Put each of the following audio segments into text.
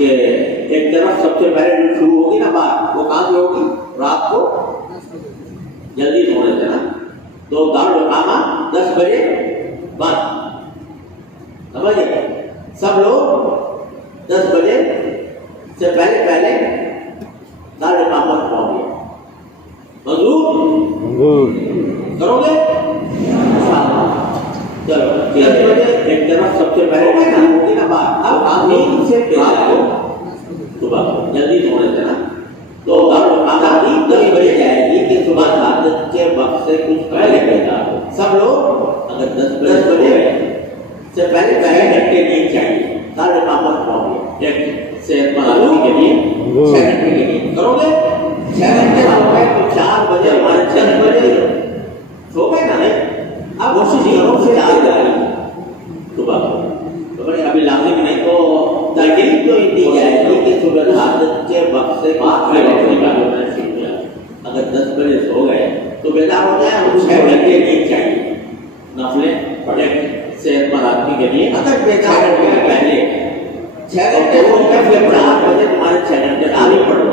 کہ ایک طرف سب سے پہلے جو شروع ہوگی نا بات وہ کہاں سے ہوگی؟ رات کو جلدی سونے سے نا، تو دارالحکامہ 10 بجے بند، سمجھے؟ سب لوگ 10 بجے سے پہلے دارالحکامہ پہنچ گئے۔ منظور کرو گے؟ چلو 10 بجے ایک طرف سب سے پہلے ہوگی نا بات، اب آدمی سے رات کو صبح جلدی سونے سے نا، تو دارالحکامہ 10 بجے جائے گی کہ صبح 7 کے وقت سے کچھ پہلے بیدار ہو۔ سب لوگ اگر 10 بجے سے پہلے گھنٹے نیند چاہیے، دارالحکامہ پہنچ گئے ایک صحت مند آدمی کے لیے 6 گھنٹے کی نیند کرو گے؟ 6 گھنٹے سو گئے تو 4 بجے 6 بجے سو گئے نا، اب کوشش کرو کہ 4 بجے صبح کو، ابھی لازم نہیں تو تاکید تو دی جائے گی کہ صبح 7 کے وقت سے بعد میں اگر 10 بجے سو گئے تو بیدار ہو جائے، اور 6 گھنٹے نیند چاہیے، نفلیں پڑھے صحت مند آدمی کے لیے۔ اگر بیدار ہو گئے پہلے 6 گھنٹے سو گئے، پھر 4 بجے تمہارے 6 گھنٹے آدھی پڑھ لو،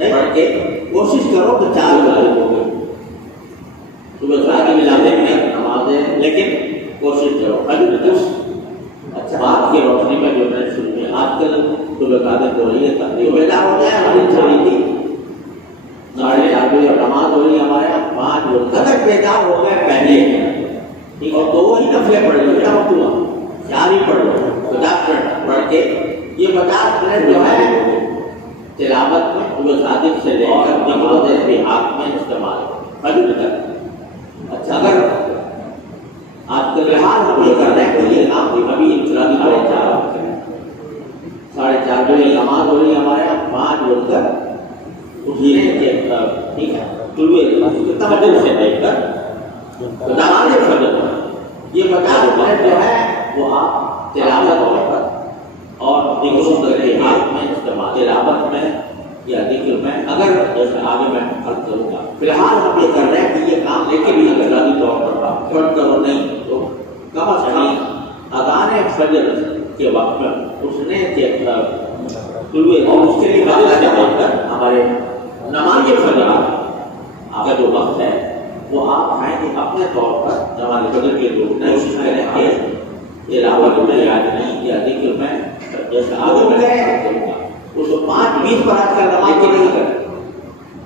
پڑھ کے کوشش کرو کہ 4 بجے ہو گئے صبح ساتھ میں لازم نہیں نمازیں، لیکن کوشش کرو۔ ابھی اچھا آپ کی روشنی میں جو میں نے سنی آج کل صبح قادت ہو رہی ہے، تقریب بیدار ہو جائے، ہماری تھوڑی تھی 4:30 بجے نماز ہو رہی ہے ہمارے یہاں 5 بجے، اگر بیدار ہو گئے پہلے اور 2 ہی نفلیں پڑھ لو، کیا ہوتا 4 ہی پڑھ لو، 50 منٹ پڑھ کے یہ 50 منٹ جو ہے تلاوت میں صبح صادق سے لے کر نماز رات میں استعمال فجر تک۔ اچھا اگر آپ کے لحاظ ہم یہ کر رہے ہیں کہ یہ کام بھی ابھی انفرادی 4:30 بجے نماز ہو رہی ہے ہمارے یہاں 5 بج کر اٹھیے، ٹھیک ہے، فجر سے لے کر نماز فجر یہ 50 منٹ جو ہے وہ آپ تلاوت میں اور ذکر کے ہاتھ میں استعمال، تلاوت میں یا ذکر میں، اگر جیسے آگے میں عرض کروں گا۔ فی الحال ہم یہ کر رہے ہیں کہ یہ کام لیکن بھی اگر ذاتی طور پر فرض کرو نہیں تو کم از کم اذان فجر کے وقت میں اس نے اور اس کے لیے ہمارے نماز فجر کا جو وقت ہے وہ آپ ہیں کہ اپنے طور پر نماز فجر کے لوگ کوشش کریں کہ تلاوت میں یاد نہیں یا ذکر میں جیسے آگے میں کروں گا اس کو 5:20 پر آج کل نماز کو نہیں کریں،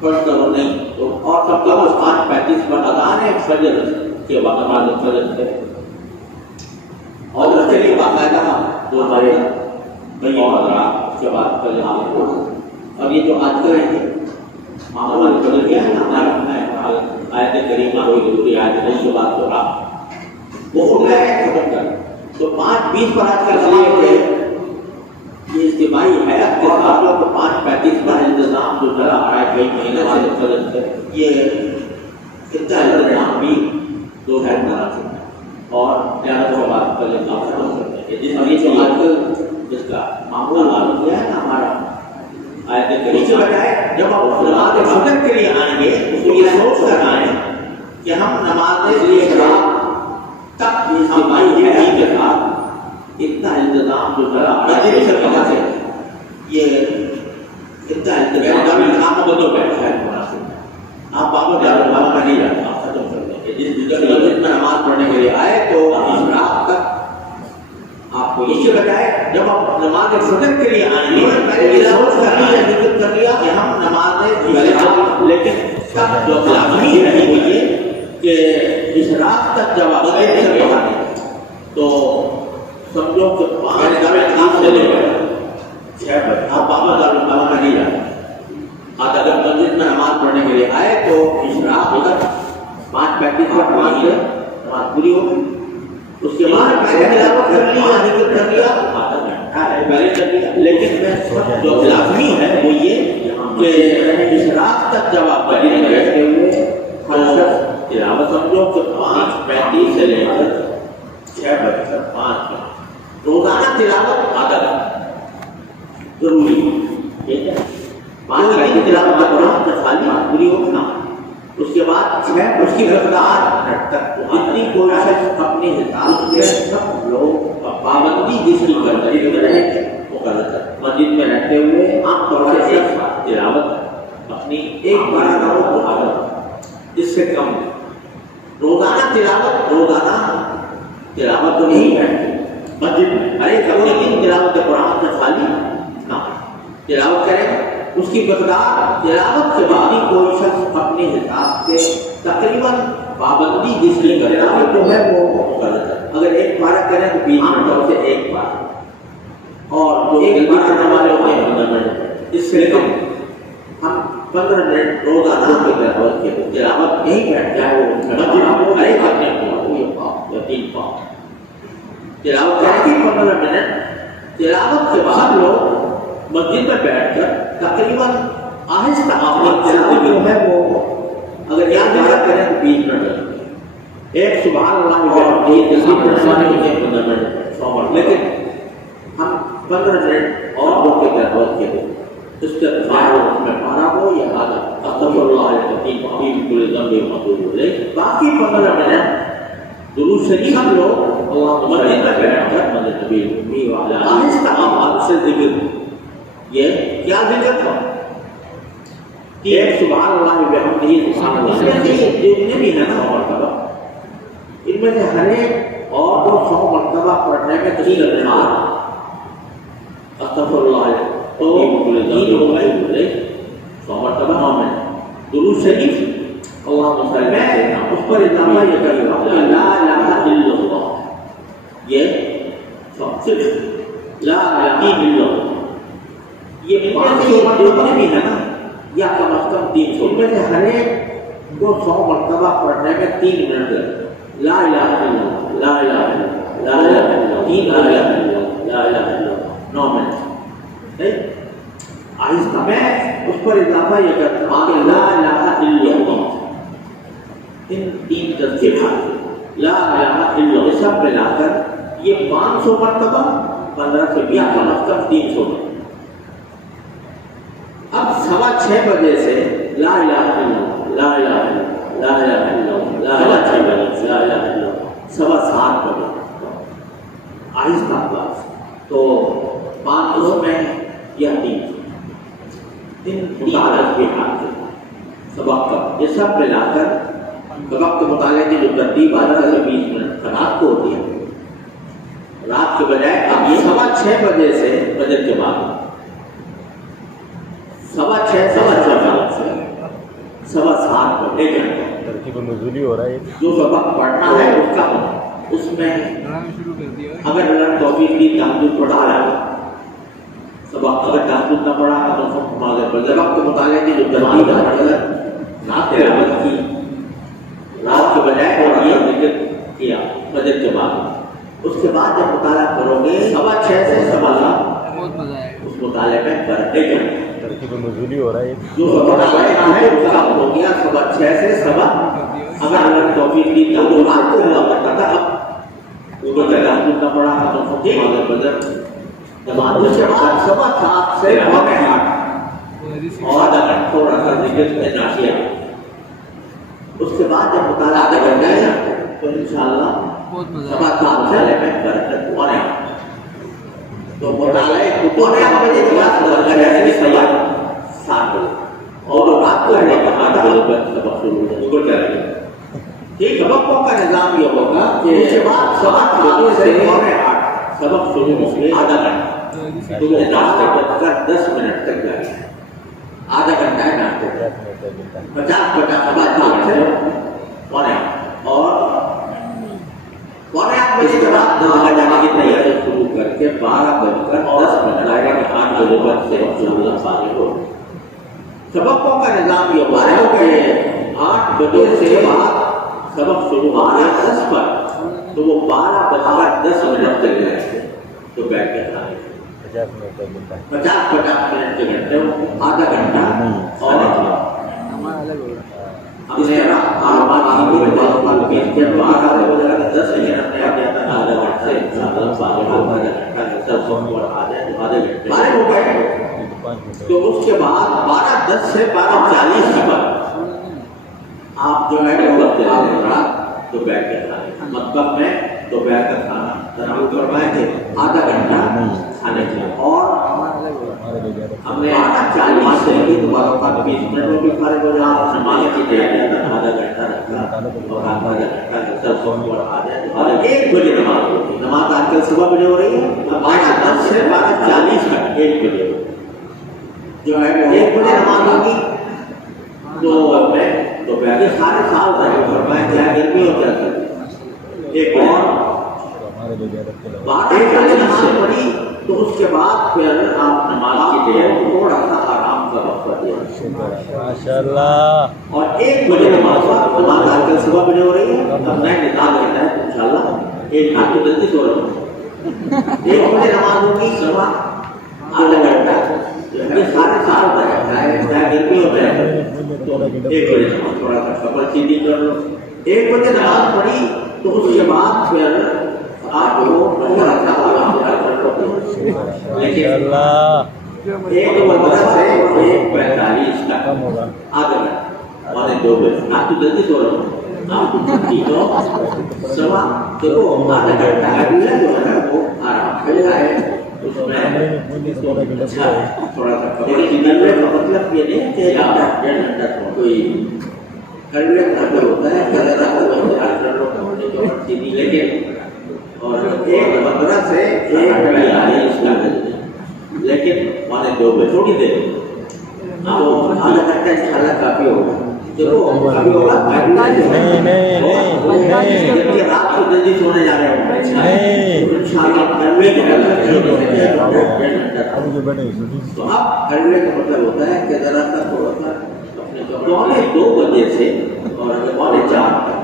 فرض کرو نہیں تو، اور سب کم از 5:35 پر اذان فجر کے وقت نماز فجر سے، اور اس کے لیے باقاعدہ جو ہمارے بھائی حضرات اس کے بعد کل اور یہ جو آج کل ہے معمول فجر کیا ہے ہمارا آیت کریمہ کوئی ضروری آیت نہیں جو بات ہو رہا وہ ہو گیا ہے ختم کر، تو 5:20 پر آج کل یہ اجتماعی حیات کے ساتھ لوگ 5:35 پر انتظام جو چلا آ رہا ہے کئی مہینے والے فجر سے، یہ کتنا انتظام بھی دو ہے اور 11 کے بعد پہلے کام ختم کرتے ہیں، جس یہ جو آج کل جس کا معمول معلوم کیا ہے نا ہمارا آیت کریمہ بجائے جب آپ نماز فجر کے لیے آئیں گے تو یہ سوچ کر آئیں کہ ہم نماز رات تک اجتماعی ہے کے ساتھ اتنا انتظام جو چلا یہ اتنا انتظام کام بدل بیٹھا ہے مناسب، آپ بابا دارالحکامہ میں نہیں جاتے، آپ ختم کر دیں گے جس مسجد میں نماز پڑھنے کے لیے آئے تو رات تک آپ کو اس کے بجائے جب آپ نماز فجر کے لیے آئیں گے یہ سوچ کر لیا کہ ہم نماز لیکن جو لازمی ہے وہ یہ کہ اس رات تک جب آپ تو سمجھو کہ 5 سے لے کر 6 بجے آپ بابا دارالحکامہ میں نہیں جاتے، آپ اگر مسجد میں نماز پڑھنے کے لیے آئے تو اس رات تک 5:35 پر نماز پوری ہو گئی، اس کے بعد تلاوت کر لی یا ذکر کر لیا پہلے کر لیا، لیکن جو لازمی ہے وہ یہ کہ اس رات تک جب آپ مسجد میں بیٹھے ہوئے تلاوت سمجھو کہ 5:35 سے لے کر 6 بجے تک 5 بجے روزانہ تلاوت آدھا ضروری ٹھیک ہے، 5 بجے تلاوت قرآن خالی پوری ہو نا، اس کے بعد اس کی رفتار جتنی کوشش اپنے حساب سے سب لوگ پابندی جس کی کرتے ہیں وہ غلط ہے، ایک بارہ رہو تمہارا، اس سے کم نہیں۔ روزانہ تلاوت تو نہیں بیٹھتی مسجد میں، ارے کبھی دن تلاوت قرآن سے خالی نہ تلاوت کرے، اس کی مقدار تلاوت کے بعد ہی کوئی شخص اپنے حساب سے تقریباً پابندی جس کی کرے جو ہے وہ غلط ہے۔ اگر ایک بارہ کریں تو 20 منٹ سے ایک بار، اور جو ایک بارہ نمازیں ہوتے ہیں 15 منٹ، اس سے کم ہم 15 منٹ روزانہ تلاوت نہیں بیٹھ جائے، وہ مسجد کو کھڑے کرنے کو یہ پاؤ یا 3 پاؤ تلاوت کریں گے 15 منٹ، تلاوت کے بعد لوگ مسجد میں بیٹھ کر تقریباً آہستہ تلاوت جو ہے وہ اگر یاد کریں تو 20 منٹ ایک سبحان اللہ اور 15 منٹ، لیکن ہم 15 منٹ اور دو کے تلاوت کے دیں، اس کے بعد میں پارا ہو یا آدھا استغفر اللہ العظیم کل ذنب مغفور علیہ، باقی 15 منٹ درود شریف ہم لوگ مسجد میں بیٹھ کر مدد نبی آہستہ آواز سے ذکر، یہ کیا ذکر تھا؟ ایک سبحان اللہ بحمدہ سبحان اللہ، اس میں سے جتنے بھی ہیں 100 مرتبہ، ان میں سے ہر ایک اور 100 مرتبہ پڑھنے میں تشریح استغفر اللہ العظیم کل ذنب مغفور علیہ 100 مرتبہ میں درود شریف اللہم صلی اللہ علیہ وسلم، اس پر اضافہ یہ کرے گا لا الہ الا اللہ، یہ صرف لا الہ الا اللہ، یہ 500 مرتبہ بھی ہے نا، یا کم از کم 300، ان میں سے ہر ایک کو 100 مرتبہ پڑھنے میں 3 منٹ لگے، لا الہ الا اللہ، لا الہ الا اللہ، لا الہ الا اللہ، 3 لا الہ الا اللہ، لا الہ الا اللہ، 9 منٹ۔ آہستہ میں اس پر اضافہ یہ کرتا ہوں کہ لا الہ الا اللہ، ان 3 تذکیرات لا الہ الا اللہ یہ سب ملا کر یہ 500 مرتبہ 15 سے 20 کم از کم 300 مرتبہ۔ اب 6:15 بجے سے لا الہ الا اللہ، لا الہ الا اللہ، لا الہ الا اللہ، لا الہ الا اللہ، لا الہ الا اللہ، 7:15 بجے آہستہ آواز، تو 500 میں یا 300 ان تذکیرات سے سبق کا یہ سب ملا کر وقت مطالعے کی جو ترتیب 15 سے 20 منٹ رات کو ہوتی ہے، رات کے بجائے اب یہ 6:15 بجے سے فجر کے بعد 6:15 سے 7:15 بجے ترتیب نزولی ہو رہا ہے، جو سبق پڑھنا ہے اس کا اس میں اگر اللہ توفیق دی تحجد پڑھا رہا ہے سبق، اگر تحجد نہ پڑھا تو وقت مطالعے کی جو ترتیب ہے رات تلاوت کی رات کے بجائے اور یہ ذکر کیا فجر کے بعد، اس کے بعد جب مطالعہ کرو گے 6:15 سے 7:15 اس مطالعے میں برتے گا، ترتیب نزولی ہو رہا ہے، جو مطالعہ ہے اس کا ہو گیا 6:15 سے 7:15، اگر اللہ توفیق دی تو رات کو ہوا کرتا تھا، اب اوپر جگہ نہ پڑا تو ٹھیک بدر جماعت اس کے بعد 7:15 سے 8:30 اور آدھا گھنٹہ تھوڑا سا ذکر میں ناشیہ، اس کے بعد جب مطالعہ آدھا گھنٹہ ہے تو انشاءاللہ 7:15 سے میں برکت ہونے تو مطالعے پونے بجے کلاس لگا جائے گی 7 بجے اور رات کو ہے کہ 8 بجے تک سبق شروع ہو جائے گا، ٹھیک سبقوں کا نظام یہ ہوگا کہ اس کے بعد 7:15 سے 8 سبق شروع ہو گئے، آدھا گھنٹہ تو ناشتے کر 10 منٹ تک جائے گا، آدھا گھنٹہ ہے ناشتے 50 سے پونے اور پونے 8 بجے کے بعد دھماکہ جانے کی تیاری شروع کر کے 12:10 آئے گا کہ 8 بجے بعد سے فارغ ہو۔ سبقوں کا نظام یہ ہوگا کہ 8 بجے سے بعد سبق شروع 12:10 پر تو وہ 12:10 تک جائیں گے تو بیٹھ کے کھائیں گے 50 منٹ کے گھنٹے آدھا گھنٹہ اور اس طرح تو اس کے بعد 12:10 سے 12:40 پر آپ جو ہے تو بیٹھ کے کھانے مطلب میں دوپہر کا کھانا تناول کروائیں گے آدھا گھنٹہ کھانے کے اور ہم نے 12:40 سے 20 منٹ میں بھی فارغ کی تیاری آدھا گھنٹہ رکھا اور آدھا گھنٹہ سب کو آ جائے اور 1 بجے نماز ہوتی ہے. نماز آج کل صبح بجے ہو رہی ہے 12:10 سے 12:40 تک 1 بجے جو ہے 1 بجے نماز ہوگی. تو میں تو پہلے سارے سال تک فرمایا کیا گرمی ہو جاتی 1 بجے 12 بجے نماز پڑھی تو اس کے بعد پھر آپ نماز کی تیاری تھوڑا سا آرام کا وقت دیا ماشاءاللہ. اور 1 بجے نماز آج کل صبح بجے ہو رہی ہے اب میں نکال رہتا ہے انشاءاللہ 1 آج تو جلدی سو رہا ہوں 1 بجے نماز ہوگی صبح آدھا گھنٹہ یہ سارے سال تک ہے گرمی ہو جائے 1 بجے نماز تھوڑا سا کپڑ چینی کر لو 1 بجے نماز پڑھی تو اس کے بعد پھر آپ کو تھوڑا سا آرام کر لو لیکن 1 سے 1:45 تک آدھا گھنٹہ اور 2 بجے آپ تو جلدی سو رہے ہو آپ کو چھٹی تو صبح دیکھو آدھا گھنٹہ اگلا جو ہے وہ آرام کر جائے اس میں تھوڑا سا کلوے کا مطلب یہ نہیں کہ 1.5 گھنٹہ کوئی کلوے کا ہوتا ہے لیکن اور 1:15 سے 1:40 لیکن 2 بجے تھوڑی دیر تو آدھا گھنٹہ انشاءاللہ کافی ہوگا. دیکھو کافی ہوگا رات کو جلدی سونے جا رہے ہوں انشاءاللہ کلوے کے تو اب کلوے کا مطلب ہوتا ہے کہ ذرا سا تھوڑا سا اپنے 2 بجے سے اور 4:15 تک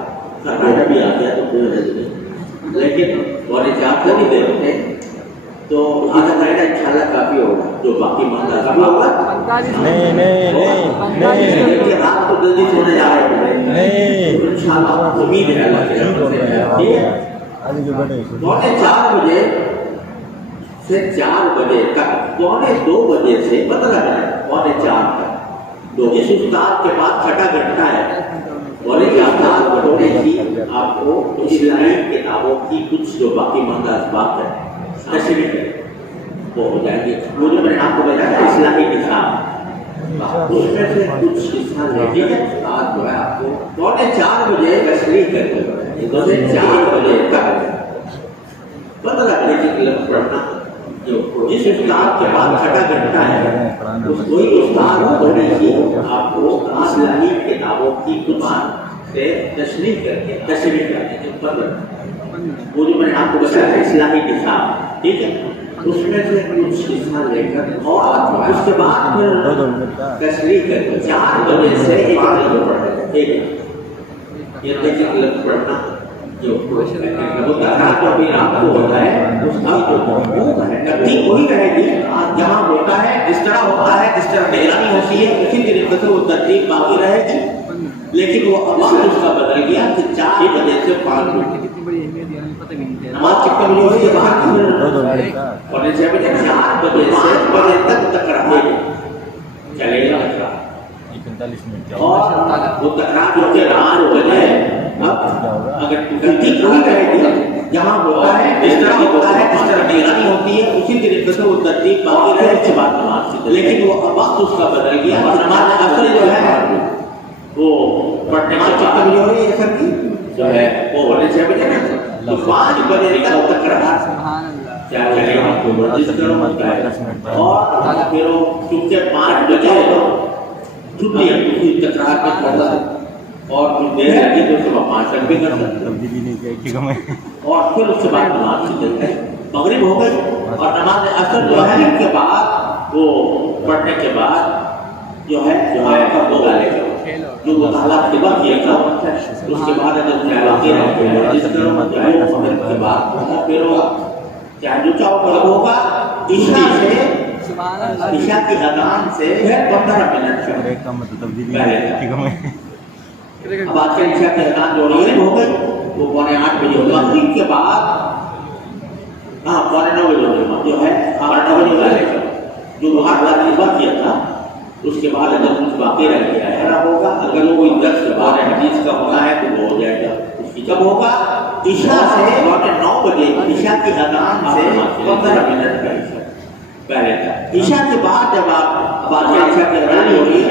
سرکار بھی آ گیا تو کوئی حرج نہیں لیکن 4:15 تک ہی دیر ہوتے تو آدھا گھنٹہ انشاءاللہ کافی ہوگا جو باقی مانتا کافی ہوگا رات کو جلدی سونے جا رہے ہیں انشاءاللہ امید ہے اللہ کی رحمت سے 4:15 بجے سے 4 بجے تک 2:15 بجے سے 4:15 تک جس استاد کے بعد چھٹا گھنٹہ ہے اور ایک استاد تھوڑی سی آپ کو اسلامی کتابوں کی کچھ جو باقی ماندہ اسباب ہے تشریح وہ ہو جائیں گے. وہ جو میں نے آپ کو بتایا اسلامی کتاب اس میں سے کچھ حصہ لیتی ہے استاد جو ہے آپ کو 4:15 بجے تشریح کرتے ہیں 4 بجے تک 15 بجے کی لفظ پڑھنا جس استاد کے بعد چھٹا گھنٹہ ہے وہی استاد تھوڑی سی آپ کو اسلامی کتابوں کی کچھ سے تشریح کرتے ہیں وہ جو میں نے آپ کو بتایا اسلامی کتاب ٹھیک ہے اس میں سے کچھ حصہ لے کر اور اس کے بعد پھر تشریح کر کے 4 بجے سے 1 بجے پڑھتے ہیں یہ دیکھیں لفظ پڑھنا جو ابھی آپ کو ہوتا ہے اس کی وہی رہے گی جہاں ہوتا ہے جس طرح ہوتا ہے جس طرح نگرانی ہوتی ہے اسی طریقے سے وہ ترتیب باقی رہے گی لیکن وہ وقت اس کا بدل گیا کہ 4 بجے سے 5 بجے نماز کتنے بجے ہوئی ہے اور 4 بجے سے 5 بجے تک تکرار چلے گا اور وہ تکرار جو کہ 5 بجے اگر ترتیب وہی رہے گی جہاں ہوتا ہے جس طرح ہوتا ہے جس طرح نگرانی ہوتی ہے اسی طریقے سے وہ ترتیب باقی رہے اچھی بات نماز لیکن وہ وقت اس کا بدل گیا اور نماز اصل جو ہے وہ پڑھنے کی کتنے بجے ہو رہی ہے سر کی جو ہے وہ 6 بجے نا تو 5 بجے تک رہا چلے گا جس طرح ہوتا ہے اور پھر چونکہ 5 بجے چھٹی ہے تکرار میں پڑھتا ہے اور کچھ دیر لگی تو صبح 5 تک بھی کر سکتے اور پھر اس کے بعد نماز کی دیتے ہیں مغرب ہو گئی اور نماز اثر جو ہے ان کے بعد وہ پڑھنے کے بعد جو ہے وہ ڈالے گا جو مطالعہ کے بعد کیا تھا اس کے بعد اگر باقی رہتے ہیں جس طرح کے بعد پھر وہ چاہے جو چاہو مطلب ہوگا عشاء کی اذان سے 15 منٹ اب آج کے عشاء کی اذان جو ہو گئی وہ 7:45 بجے ہوگا مغرب کے بعد 9:15 بجے جو ہے 9 بجے ڈالے گا جو وہاں تجربہ کیا تھا اس کے بعد اگر کچھ باقی رہ گیا ہے ہوگا اگر وہ کوئی درس کے بعد حدیث کا ہونا ہے تو وہ ہو جائے گا اس کی کب ہوگا عشاء سے 9 بجے عشاء کی اذان سے 15 منٹ پہلے تھا عشاء کے بعد جب آپ عشاء کی اذان ہو رہی ہے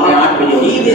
8:30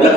10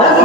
9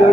2